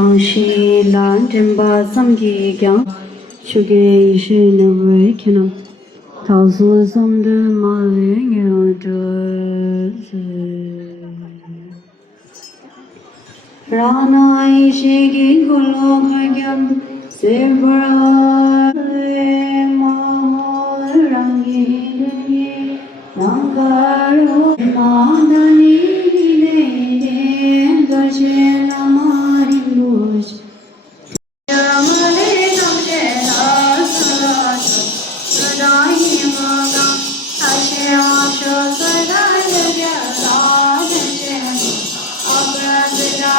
当时蓝真把三个讲，去给是那位看到，告诉三的马里有着子。Rana ishiki kulo khagyam sevra rangi rangaro madani ne gaje namari luj Yamale namje asara sadai maga ashe asho sadai ya sadai abradana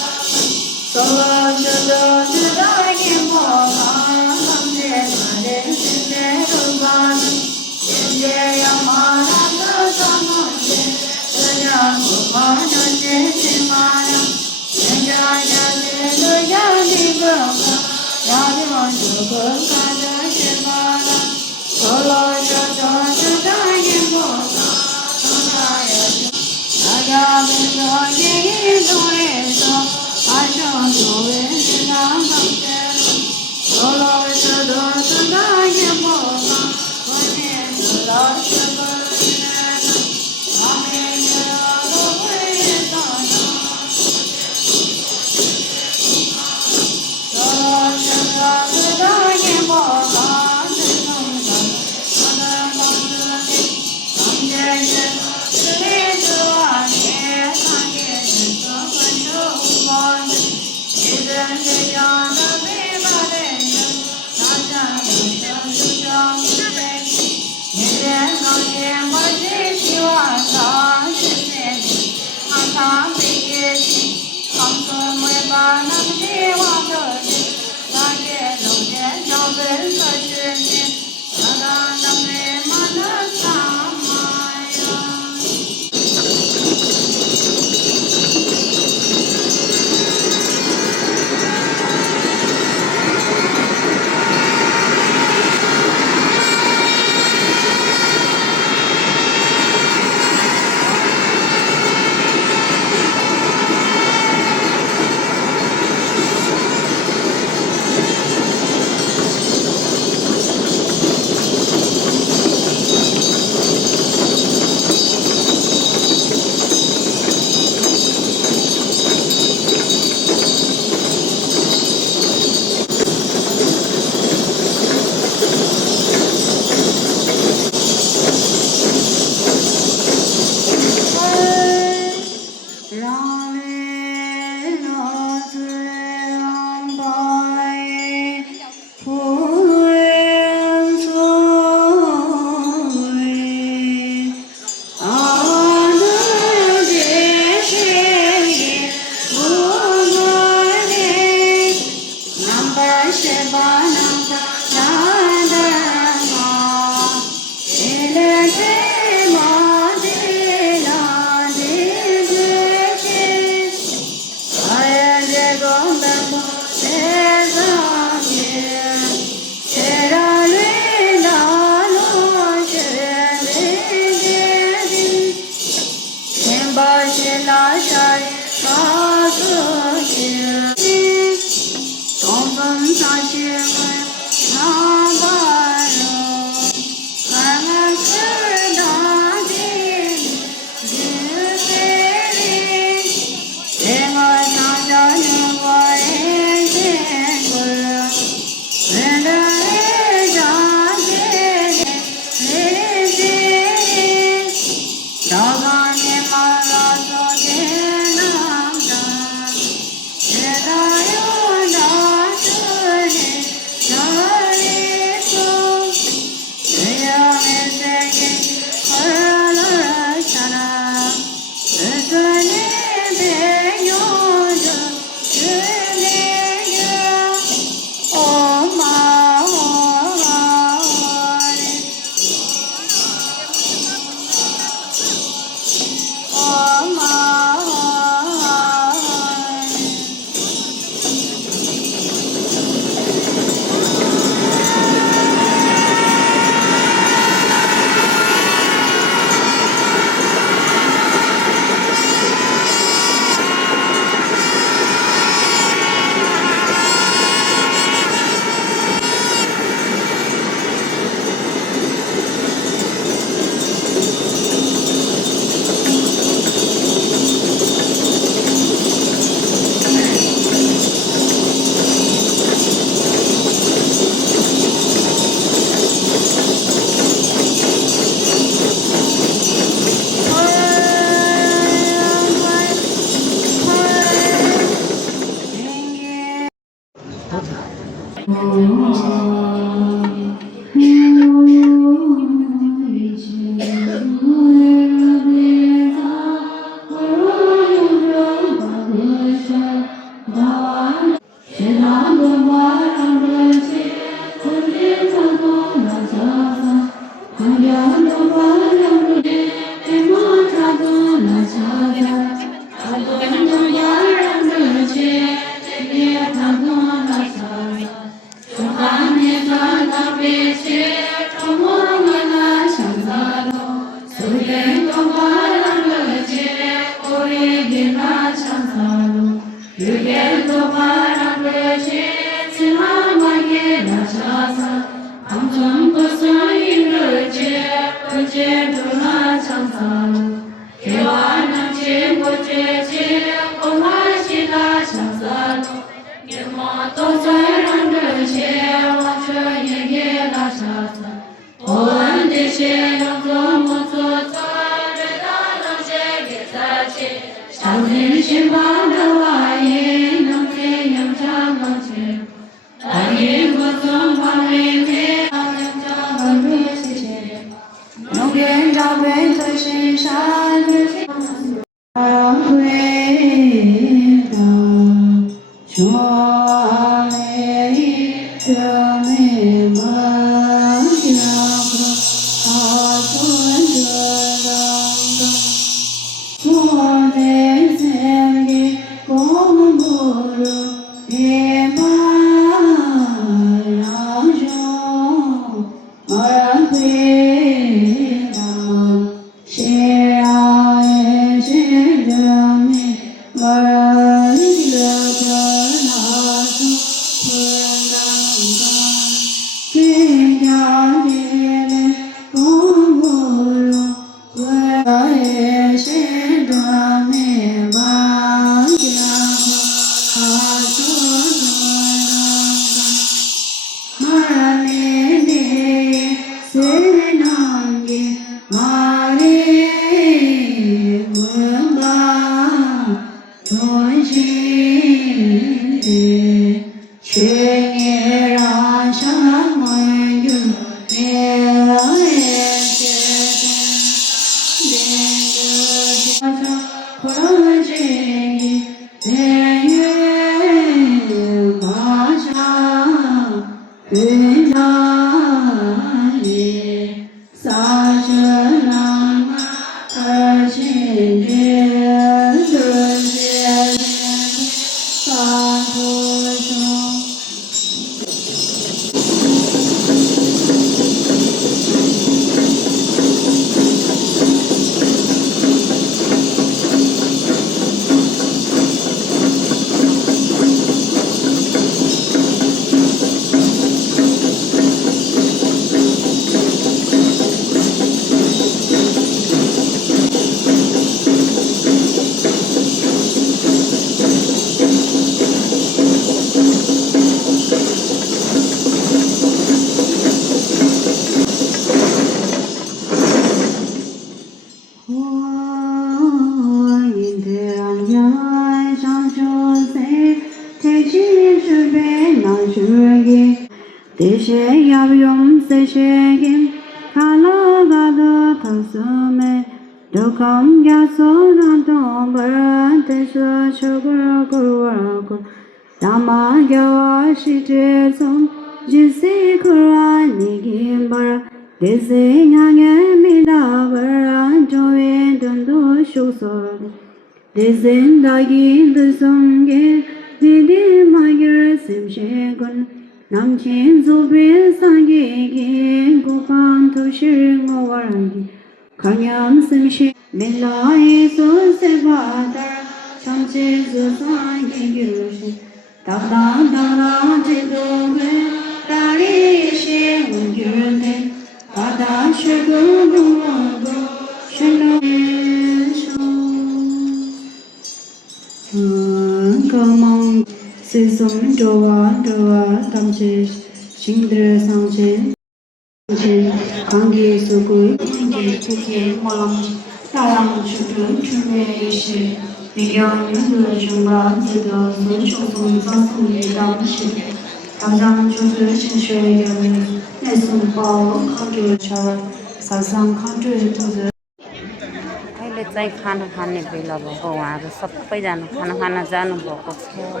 Tại khăn khăn này bây giờ bảo hòa rồi sắp bây giờ khăn khăn là ra nó bảo có số.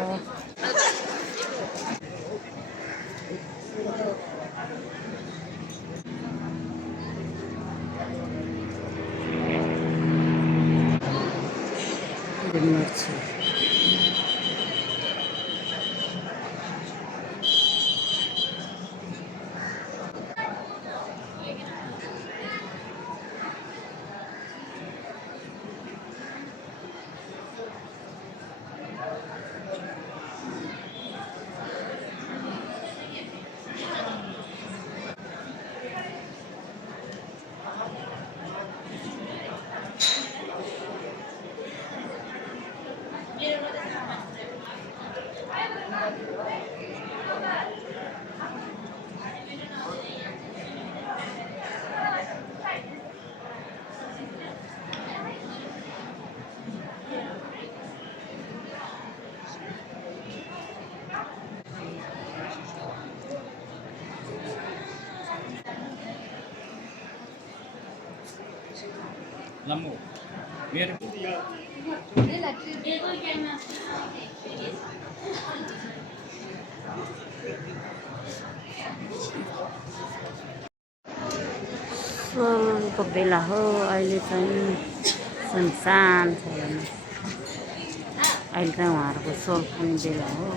က Bemerci. Lamu. Biar Ko bela ho अहिले चाहिँ सुनसान छ हेर्नु अहिले चाहिँ उहाँहरूको soul पनि बेला हो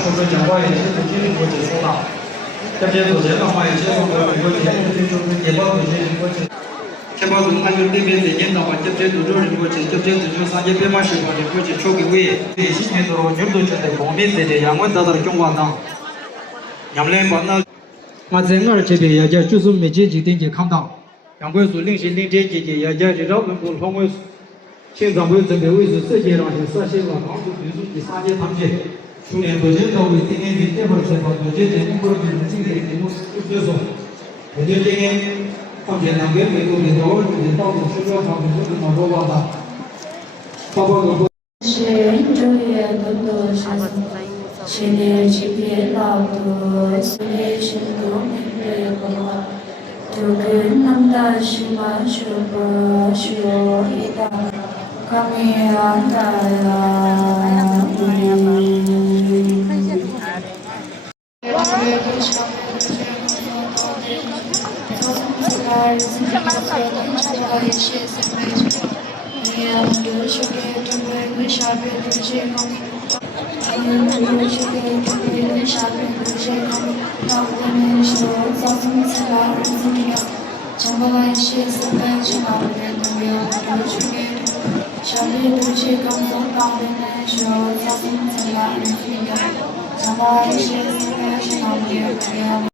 说是讲话也是不经过解说了，这边首先的话也接受过很多钱，也包括一些人过去。天宝总他就那边人员的话，这边组织人过去，这边组织上这边嘛是把人过去抽给位，对新年都牛都觉得方便在这阳光得到中国呢，阳来把那嘛在我这边也叫就是每节几点就看到，阳光说零星零点几也叫这绕门口窗位，现场为准备位置设计上就设计了，当时比如说第三节堂节。去年多节到为今年的这会儿情况，多节节目或者是今天节目就说，我就今年放前两边美国的多少年到处是要放的，就是毛多吧的，包括我。是昼夜不多是新年级别老多，四月是多年的不好，就跟南大西马学不学一大，可没安大呀。Shall we do check on the 心存在与信仰，相当于是四个是行业主要